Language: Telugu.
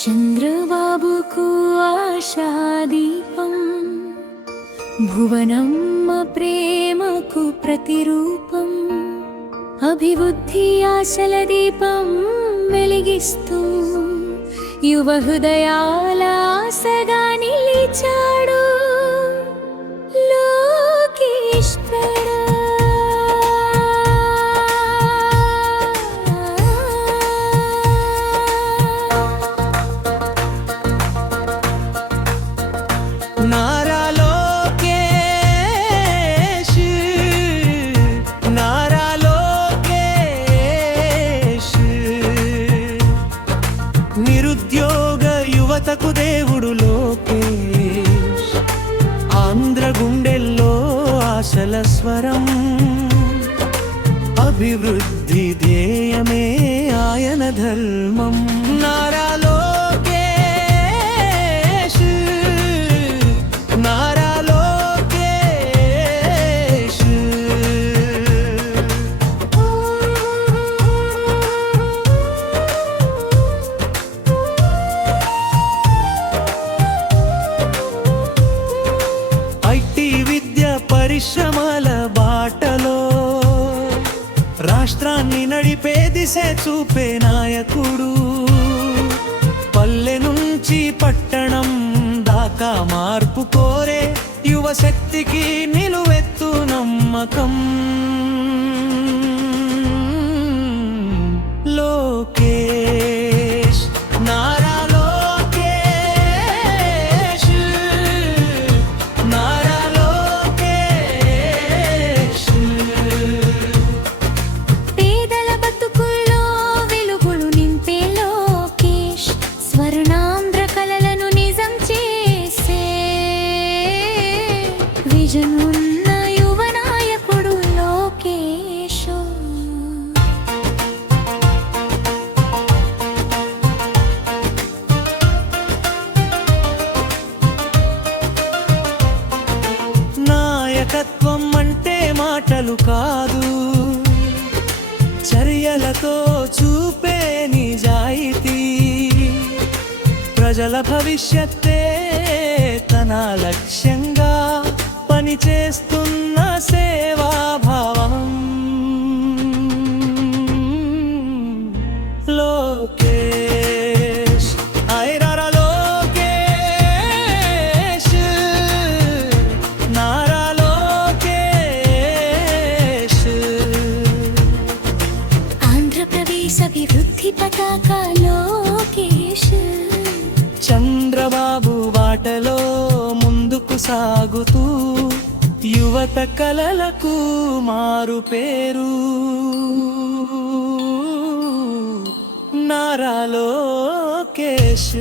చంద్రబాబుకు ఆశాదీపం భువనమ్మ ప్రేమకు ప్రతిరూపం అభివృద్ధి ఆశల దీపం వెలిగిస్తూ యువ హృదయాల యువతకు దేవుడు లోకేష్. ఆంధ్ర గుండెల్లో ఆశల స్వరం. అభివృద్ధి ధ్యేయమే ఆయన ధర్మం. నారాలో పరిశ్రమల బాటలో రాష్ట్రాన్ని నడిపే దిశే చూపే నాయకుడు. పల్లె నుంచి పట్టణం దాకా మార్పు కోరే యువ శక్తికి నిలువెత్తు నమ్మకం. లోకే విజన్ ఉన్న యువ నాయకుడు లోకేష్ నాయకత్వం అంటే మాటలు కాదు చర్యలతో చూపే నిజాయితీ. ప్రజల భవిష్యత్తే తన లక్ష్యం ఆంధ్రప్రదేశ్ అభివృద్ధి పతాక లోకేష్ చంద్రబాబు బాటలో ముందుకు సాగుతూ యువత కలలకు మారు పేరు. నారా లోకేష్